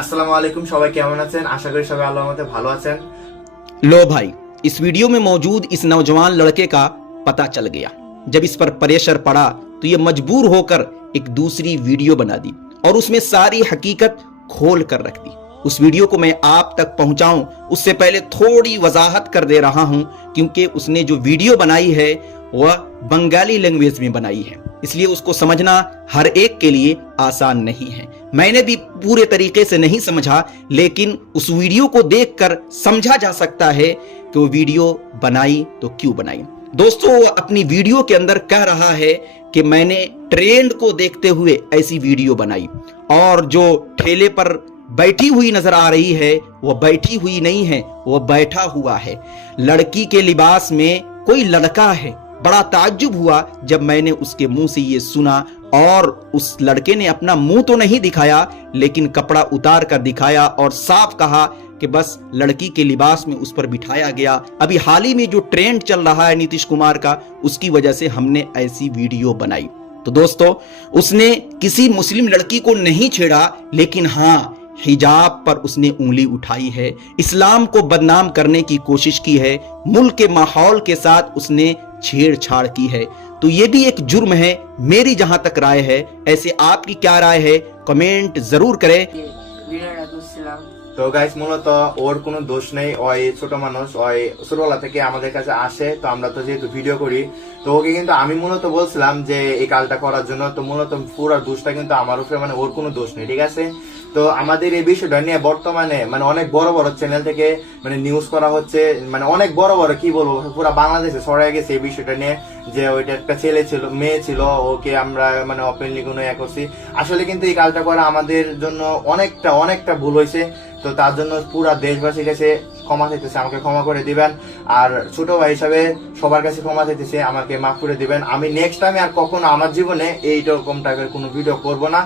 আসসালামু আলাইকুম, সবাই কেমন আছেন? আশা করি সবাই আল্লাহর রহমতে ভালো আছেন। लो भाई, इस वीडियो में मौजूद इस नौजवान लड़के का पता चल गया। जब इस पर प्रेशर पड़ा तो ये मजबूर होकर एक दूसरी वीडियो बना दी और उसमें सारी हकीकत खोल कर रख दी। उस वीडियो को मैं आप तक पहुंचाऊं उससे पहले थोड़ी वजाहत कर दे रहा हूं, क्योंकि उसने जो वीडियो बनाई है वह बंगाली लैंग्वेज में बनाई है, इसलिए उसको समझना हर एक के लिए आसान नहीं है। मैंने भी पूरे तरीके से नहीं समझा, लेकिन उस वीडियो को देखकर समझा जा सकता है कि वो वीडियो बनाई तो क्यों बनाई। दोस्तों, वो अपनी वीडियो के अंदर कह रहा है कि मैंने ट्रेंड को देखते हुए ऐसी वीडियो बनाई, और जो ठेले पर बैठी हुई नजर आ रही है वह बैठी हुई नहीं है, वह बैठा हुआ है। लड़की के लिबास में कोई लड़का है। बड़ा ताज्जुब हुआ जब मैंने उसके मुंह से ये सुना, और उस लड़के ने अपना मुंह तो नहीं दिखाया, लेकिन कपड़ा उतार कर दिखाया और साफ कहा कि बस लड़की के लिबास में उस पर बिठाया गया। अभी हाल ही में जो ट्रेंड चल रहा है नीतीश कुमार का, उसकी वजह से हमने ऐसी वीडियो बनाई। तो दोस्तों, उसने किसी मुस्लिम लड़की को नहीं छेड़ा, लेकिन हाँ, हिजाब पर उसने उंगली उठाई है, इस्लाम को बदनाम करने की कोशिश की है, मुल्क के माहौल के साथ उसने छेड़छाड़ की है। तो ये भी एक जुर्म है, मेरी जहां तक राय है। ऐसे आपकी क्या राय है, कमेंट जरूर करें। তো গাইস, মূলত ওর কোনো দোষ নেই। ওই ছোট মানুষ, ওই ছোটবেলা থেকে আমাদের কাছে আসে, তো আমরা তো যেহেতু ভিডিও করি, তো ওকে কিন্তু আমি মূলত বলছিলাম যে এই কাজটা করার জন্য। তো মূলত পুরো দোষটা কিন্তু আমার উপরে, মানে ওর কোনো দোষ নেই, ঠিক আছে? তো আমাদের এই বিষয়টা নিয়ে বর্তমানে মানে অনেক বড় বড় চ্যানেল থেকে মানে নিউজ করা হচ্ছে, মানে অনেক বড় বড় কি বলবো, পুরো বাংলাদেশে ছড়াই গেছে এই বিষয়টা নিয়ে, যে ওইটা একটা ছেলে ছিল, মেয়ে ছিল, ওকে আমরা মানে ওপেনলি কোনো ইয়ে করছি। আসলে কিন্তু এই কাজটা করা আমাদের জন্য অনেকটা অনেকটা ভুল হয়েছে। তো তার জন্য পুরা দেশবাসীর কাছে ক্ষমা চাইতেছে, আমাকে ক্ষমা করে দিবেন। আর ছোট ভাই হিসাবে সবার কাছে ক্ষমা চাইতেছে, আমাকে মাফ করে দিবেন। আমি নেক্সট টাইমে আর কখনো আমার জীবনে এইরকম টাইপের কোনো ভিডিও করবো না।